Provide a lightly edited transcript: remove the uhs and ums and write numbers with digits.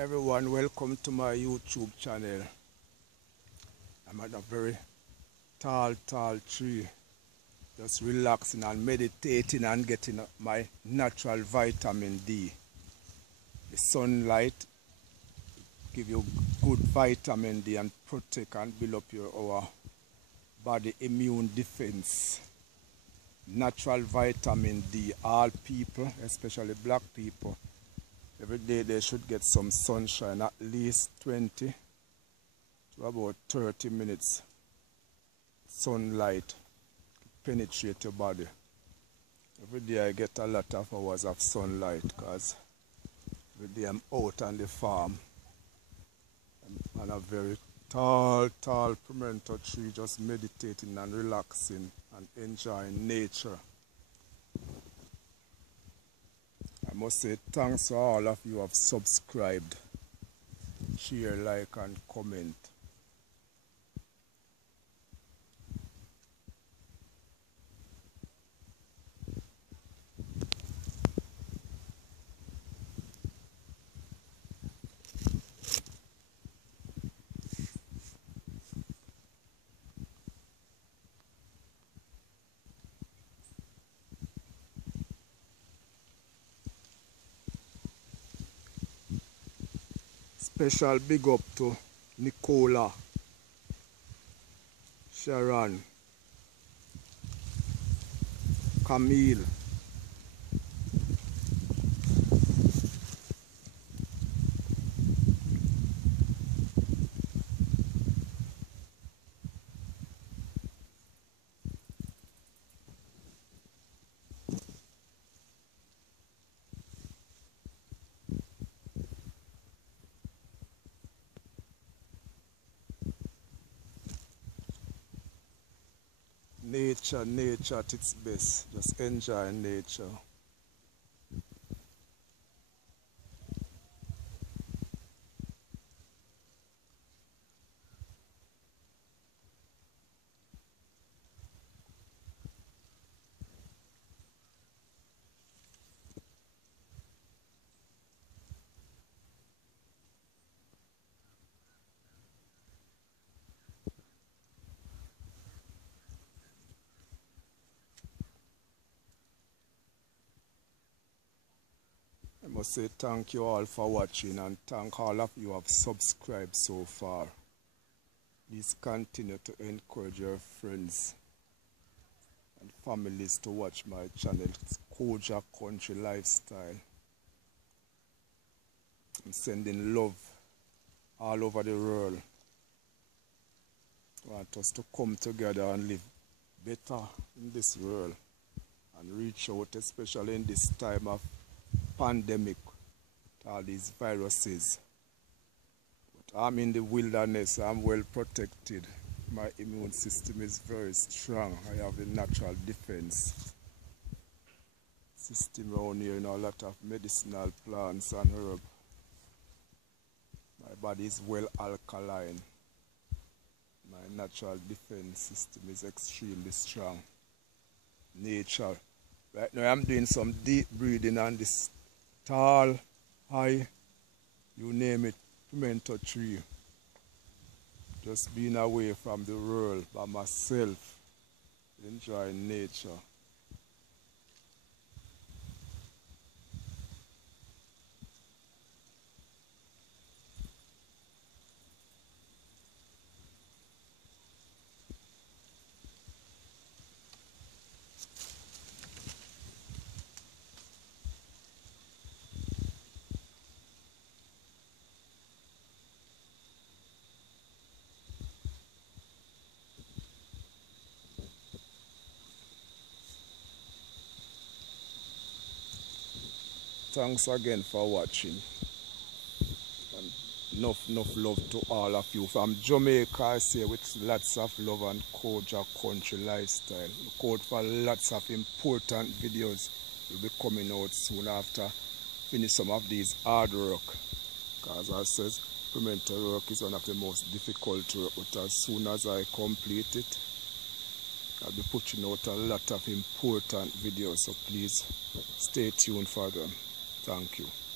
Everyone, welcome to my YouTube channel. I'm at a very tall tree, just relaxing and meditating and getting my natural vitamin D. The sunlight give you good vitamin D and protect and build up our body immune defense. Natural vitamin D, all people, especially black people, every day they should get some sunshine, at least 20 to about 30 minutes sunlight penetrate your body. Every day I get a lot of hours of sunlight because every day I'm out on the farm. I'm on a very tall pimento tree, just meditating and relaxing and enjoying nature. I must say thanks to all of you who have subscribed, share, like and comment. Special big up to Nicola, Sharon, Camille, nature at its best. Just enjoy nature. I must say thank you all for watching and thank all of you who have subscribed so far. Please continue to encourage your friends and families to watch my channel, Kojak Country Lifestyle. I'm sending love all over the world. I want us to come together and live better in this world and reach out, especially in this time of pandemic, all these viruses. But I'm in the wilderness, I'm well protected. My immune system is very strong. I have a natural defense system around here, a lot of medicinal plants and herbs. My body is well alkaline. My natural defense system is extremely strong. Nature. Right now I'm doing some deep breathing on this tall, high, you name it, pimento tree. Just being away from the world by myself, enjoying nature. Thanks again for watching. And enough love to all of you. From Jamaica, I say with lots of love and Kojak Country Lifestyle. Look out for lots of important videos will be coming out soon after finish some of these hard work. Because as I says, pimento work is one of the most difficult work, but as soon as I complete it, I'll be putting out a lot of important videos, so please stay tuned for them. Thank you.